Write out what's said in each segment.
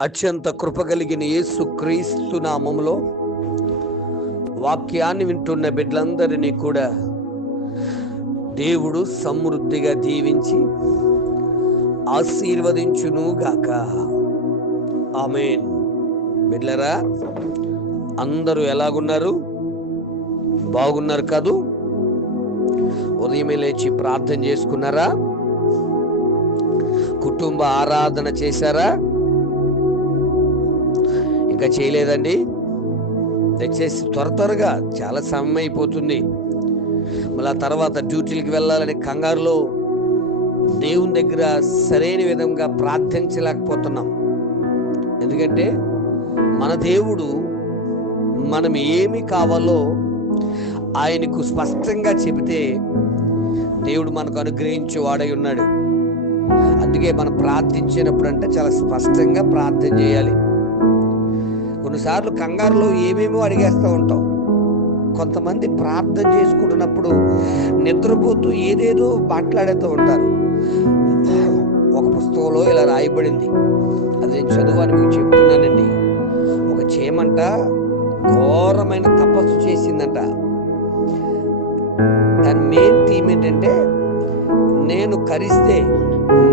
అత్యంత కృప కలిగిన యేసు క్రీస్తు నామములో వాక్యాన్ని వింటున్న బిడ్డలందరినీ కూడా దేవుడు సమృద్ధిగా దీవించి ఆశీర్వదించును గాక. ఆమేన్. బిడ్డలారా, అందరూ ఎలాగున్నారు? బాగున్నారు కాదు? ఉదయమే లేచి ప్రార్థన చేసుకున్నారా? కుటుంబ ఆరాధన చేశారా? ఇంకా చేయలేదండి? దయచేసి త్వరగా, చాలా సమయం అయిపోతుంది. మళ్ళీ తర్వాత డ్యూటీలకు వెళ్ళాలని కంగారులో దేవుని దగ్గర సరైన విధంగా ప్రార్థించలేకపోతున్నాం. ఎందుకంటే మన దేవుడు మనం ఏమి కావాలో ఆయనకు స్పష్టంగా చెబితే దేవుడు మనకు అనుగ్రహించి వాడై ఉన్నాడు. అందుకే మనం ప్రార్థించినప్పుడు అంటే చాలా స్పష్టంగా ప్రార్థన చేయాలి. కొన్నిసార్లు కంగారులో ఏమేమో అడిగేస్తూ ఉంటాం. కొంతమంది ప్రార్థన చేసుకుంటున్నప్పుడు నిద్రపోతూ ఏదేదో మాట్లాడుతూ ఉంటారు. ఒక పుస్తకంలో ఇలా రాయబడింది, అది నేను చదువుని మీకు చెప్తున్నానండి. ఒక చీమంట ఘోరమైన తపస్సు చేసిందంట. దాని మెయిన్ థీమ్ ఏంటంటే, నేను కరిస్తే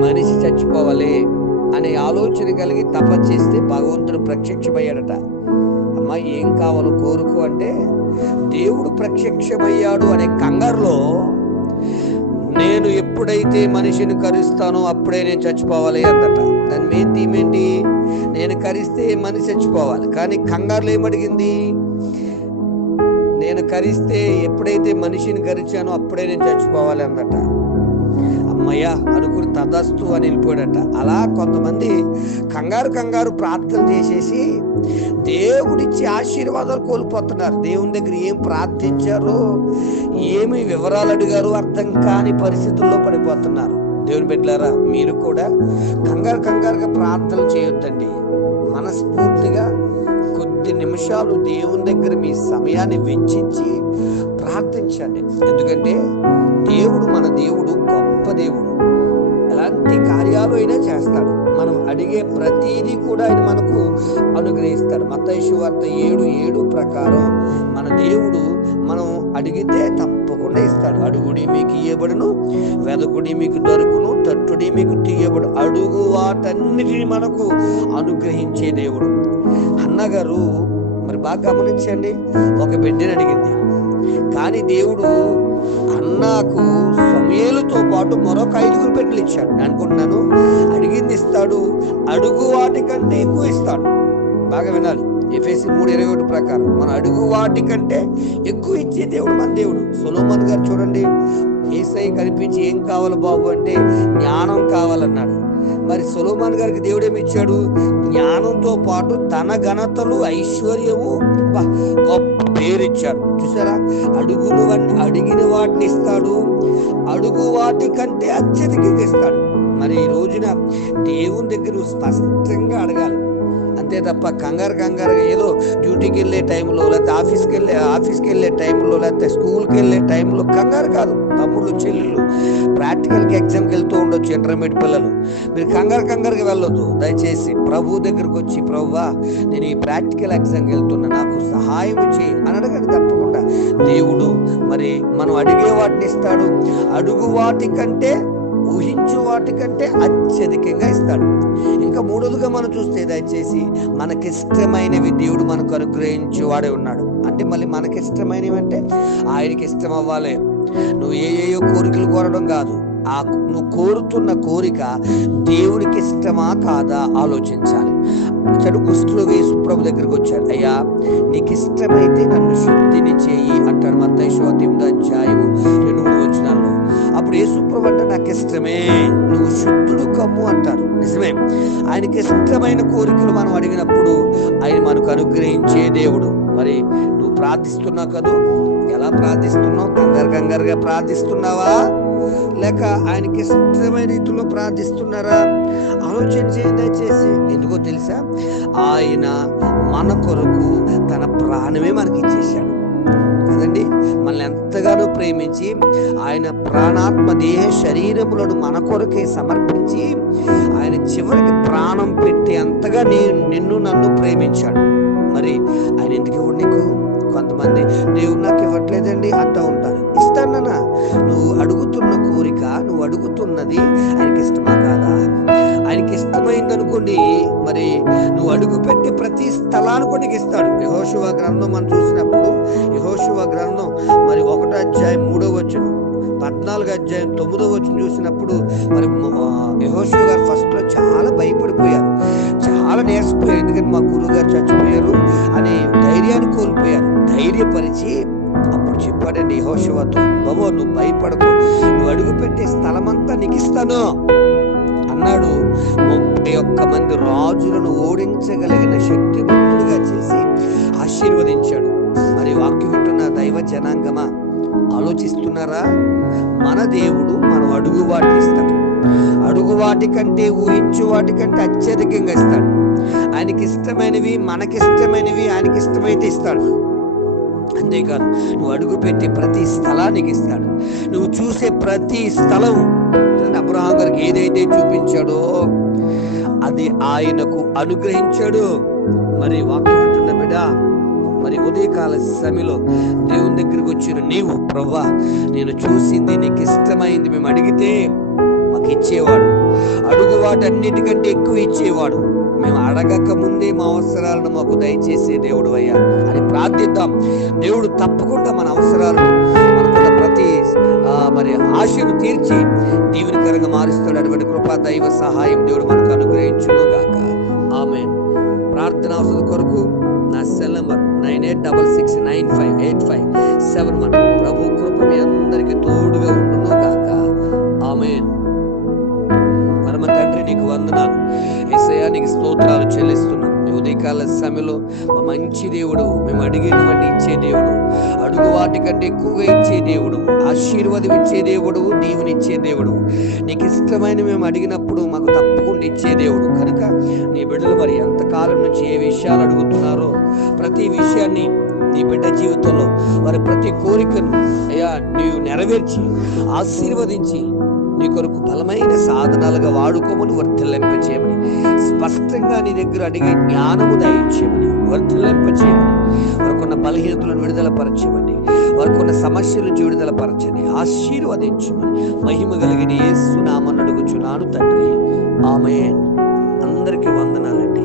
మనిషి చచ్చిపోవాలి అనే ఆలోచన కలిగి తపస్సు చేస్తే భగవంతుడు ప్రత్యక్షమయ్యాడట. అమ్మా, ఏం కావాలో కోరుకో అంటే దేవుడు ప్రత్యక్షమయ్యాడు అనే కంగారులో నేను ఎప్పుడైతే మనిషిని కరుస్తానో అప్పుడే నేను చచ్చిపోవాలి అందట. దాని మెయిన్ థీమ్ ఏంటి? నేను కరిస్తే మనిషి చచ్చిపోవాలి. కానీ కంగారులో ఏమడిగింది? నేను కరిస్తే ఎప్పుడైతే మనిషిని కరిచానో అప్పుడే నేను చచ్చిపోవాలి అందట. అమ్మయ్య అనుకుని తదస్తు అని వెళ్ళిపోయాడట. అలా కొంతమంది కంగారు ప్రార్థన చేసేసి దేవుడిచ్చి ఆశీర్వాదాలు కోల్పోతున్నారు. దేవుని దగ్గర ఏం ప్రార్థించారో, ఏమి వివరాలు అడిగారో అర్థం కాని పరిస్థితుల్లో పడిపోతున్నారు. దేవుని బిడ్డలారా, మీరు కూడా కంగారుగా ప్రార్థన చేయొద్దండి. మనస్ఫూర్తిగా కొద్ది నిమిషాలు దేవుని దగ్గర మీ సమయాన్ని వెచ్చించి ప్రార్థించండి. ఎందుకంటే దేవుడు, మన దేవుడు గొప్ప దేవుడు. ఎలాంటి కార్యాలు అయినా చేస్తాడు. మనం అడిగే ప్రతిదీ కూడా ఆయన మనకు అనుగ్రహిస్తాడు. మత్తయి సువార్త 7:7 ప్రకారం మన దేవుడు మనం అడిగితే తప్పకుండా ఇస్తాడు. అడుగుడి మీకు ఇయ్యబడును, వెదకుడి మీకు దొరుకును, తట్టుడి మీకు తీయబడు. అడుగు వాటన్నిటిని మనకు అనుగ్రహించే దేవుడు. అన్నగారు మరి బాగా గమనించండి, ఒక బిడ్డని అడిగింది. కానీ దేవుడు అన్నకు సమూయేలుతో పాటు మరొక 5 బిడ్డలు ఇచ్చాడు. నేను అనుకుంటున్నాను, అడిగింది ఇస్తాడు, అడుగు వాటికంటే ఎక్కువ ఇస్తాడు. బాగా వినాలి. ఎఫెసీ 3:21 ప్రకారం మనం అడుగు వాటికంటే ఎక్కువ ఇచ్చే దేవుడు మన దేవుడు. సొలొమోను గారు చూడండి, యేసయ్య కనిపించి ఏం కావాలి బాబు అంటే జ్ఞానం కావాలన్నాడు. మరి సొలొమోను గారికి దేవుడు ఏమి ఇచ్చాడు? జ్ఞానంతో పాటు తన ఘనతలు, ఐశ్వర్యము, గొప్ప పేరు ఇచ్చాడు. చూసారా? అడిగిన వాటిని ఇస్తాడు, అడుగు వాటి కంటే అత్యధికంగా ఇస్తాడు. మరి ఈ రోజున దేవుని దగ్గర స్పష్టంగా అడగాలి. అంతే తప్ప కంగారుగా ఏదో డ్యూటీకి వెళ్ళే టైంలో, లేకపోతే ఆఫీస్కి వెళ్ళే టైంలో, లేకపోతే స్కూల్కి వెళ్ళే టైంలో కంగారు కాదు. తమ్ముళ్ళు, చెల్లెళ్ళు ప్రాక్టికల్కి ఎగ్జామ్కి వెళ్తూ ఉండొచ్చు, ఇంటర్మీడియట్ పిల్లలు. మీరు కంగారుగా వెళ్ళొద్దు. దయచేసి ప్రభు దగ్గరకు వచ్చి, ప్రభువా నేను ఈ ప్రాక్టికల్ ఎగ్జామ్కి వెళ్తున్నా, నాకు సహాయం చేయి అని అడగండి. తప్పకుండా దేవుడు మరి మనం అడిగే వాటిని ఇస్తాడు, అడుగు వాటి కంటే, ఊహించు వాటికంటే అత్యధికంగా ఇస్తాడు. ఇంకా మూడోదిగా మనం చూస్తే, దయచేసి మనకిష్టమైనవి దేవుడు మనకు అనుగ్రహించి వాడే ఉన్నాడు. అంటే మళ్ళీ మనకిష్టమైనవి అంటే ఆయనకి ఇష్టం అవ్వాలి. నువ్వు ఏయో కోరికలు కోరడం కాదు, నువ్వు కోరుతున్న కోరిక దేవునికి ఇష్టమా కాదా ఆలోచించాలి. చెడు కుష్ఠరోగి యేసుప్రభు దగ్గరికి వచ్చాడు. అయ్యా, నీకు ఇష్టమైతే నన్ను శుద్ధిని చేయి అంటాడు. మత్తయి 8:2-3 అప్పుడు యేసుప్రభు అంటే నాకు ఇష్టమే, నువ్వు శుద్ధుడు కమ్ము అంటారు. నిజమే, ఆయనకి ఇష్టమైన కోరికలు మనం అడిగినప్పుడు ఆయన మనకు అనుగ్రహించే దేవుడు. మరి నువ్వు ప్రార్థిస్తున్నావు కదూ, ఎలా ప్రార్థిస్తున్నావు? కంగారుగా ప్రార్థిస్తున్నావా, లేక ఆయనకి ఇష్టమైన రీతిలో ప్రార్థిస్తున్నారా? ఆలోచన చేయండి దయచేసి. ఎందుకో తెలుసా? ఆయన మన కొరకు తన ప్రాణమే మనకి ఇచ్చేశాడు కదండి. మనల్ని ఎంతగానో ప్రేమించి ఆయన ప్రాణాత్మ దేహ శరీరములను మన కొరకే సమర్పించి ఆయన ఆయన చివరికి ప్రాణం పెట్టి అంతగా నిన్ను నన్ను ప్రేమించాడు. మరి ఆయన ఎందుకు ఇవ్వడు నీకు? కొంతమంది దేవుడు నాకు ఇవ్వట్లేదండి అంటూ ఉంటారు. ఇస్తానన్నా, నువ్వు అడుగుతున్న కోరిక, నువ్వు అడుగుతున్నది ఆయనకి ఇష్టమా కాదా? ఆయనకి ఇష్టమైంది అనుకోండి, మరి నువ్వు అడుగు పెట్టే ప్రతి స్థలాన్ని కూడా నీకు ఇస్తాడు. యెహోషువ గ్రంథం మనం చూసినప్పుడు, యెహోషువ గ్రంథం మరి 1వ అధ్యాయం 3వ వచనం, 14వ అధ్యాయం 9వ వచనం చూసినప్పుడు మరి యెహోషువ గారు ఫస్ట్ లో చాలా భయపడిపోయారు, చాలా నేర్చిపోయారు. ఎందుకంటే మా గురువు గారు చచ్చిపోయారు అని ధైర్యాన్ని కోల్పోయారు. ధైర్యపరిచి అప్పుడు చెప్పాడండి యెహోషువతో, బాబు నువ్వు భయపడకు, నువ్వు అడుగు పెట్టే స్థలమంతా నీకు ఇస్తాను అన్నాడు. 31 మంది రాజులను ఓడించగలిగిన శక్తివంతులుగా చేసి ఆశీర్వదించాడు. మరి వాక్యం వింటున్న దైవ జనాంగమా, ఆలోచిస్తున్నారా? మన దేవుడు మనం అడుగు వాటిని ఇస్తాడు. అడుగు వాటి కంటే, ఊహించు వాటి కంటే అత్యధికంగా ఇస్తాడు. ఆయనకి ఇష్టమైనవి, మనకిష్టమైనవి ఆయనకి ఇష్టమైతే ఇస్తాడు. అంతేకాదు, నువ్వు అడుగు పెట్టే ప్రతి స్థలానికి ఇస్తాడు. నువ్వు చూసే ప్రతి స్థలం, అబ్రహాం గారికి ఏదైతే చూపించాడో అది ఆయనకు అనుగ్రహించాడు. మరి వాక్యం వింటున్న బిడ్డ, మరి ఉదయకాల సమయంలో దేవుని దగ్గరికి వచ్చిన నీవు, ప్రభువా నేను చూసింది నీకు ఇష్టమైంది మేము అడిగితే మాకు ఇచ్చేవాడు, అడుగు వాటన్నిటికంటే ఎక్కువ ఇచ్చేవాడు, మేము అడగక ముందే మా అవసరాలను మాకు దయచేసే దేవుడు అయ్యా అని ప్రార్థిద్దాం. దేవుడు తప్పకుండా మన అవసరాలను, మనకున్న ప్రతి మరి ఆశను తీర్చి దీవెనకరంగా మారుస్తాడు. అటువంటి కృపా దైవ సహాయం దేవుడు మనకు అనుగ్రహించును గాక. ఆమేన్. ప్రార్థన అవసరం కొరకు నా సెల్ నంబర్ 9866958571. ప్రభు కృప మీ అందరికీ తోడుగా ఉండును గాక. ఆమేన్. పరమ తండ్రి నీకు వందనాలు యేసయ్యా, నీకు స్తోత్రాలు చెల్లిస్తున్నాం. ఉదయకాల సమయంలో మా మంచి దేవుడు, మేము అడిగినవన్నీ ఇచ్చే దేవుడు, అడుగు వాటి కంటే ఎక్కువగా ఇచ్చే దేవుడు, ఆశీర్వాదం ఇచ్చే దేవుడు, దీవెనిచ్చే దేవుడు, నీకు ఇష్టమైన మేము అడిగినప్పుడు మాకు తప్పకుండా ఇచ్చే దేవుడు కనుక నీ బిడ్డలు మరి ఎంతకాలం నుంచి ఏ విషయాలు అడుగుతున్నారో ప్రతి విషయాన్ని నీ బిడ్డ జీవితంలో వారి ప్రతి కోరికను అయ్యా నీవు నెరవేర్చి ఆశీర్వదించి నీ కొరకు బలమైన సాధనాలుగా వాడుకోమని వర్ధిల్లింపచేయమని, స్పష్టంగా నీ దగ్గర అడిగే జ్ఞానము దయచేయమని, వర్ధిల్లింపచేయమని, వారికున్న బలహీనతలను విడుదలపరచమని, వారికున్న సమస్యల నుంచి విడుదలపరచని, ఆశీర్వదించమని మహిమ కలిగిన యేసు నామమున అడుగుచున్నాను తండ్రి. ఆమేన్. అందరికీ వందనాలండి.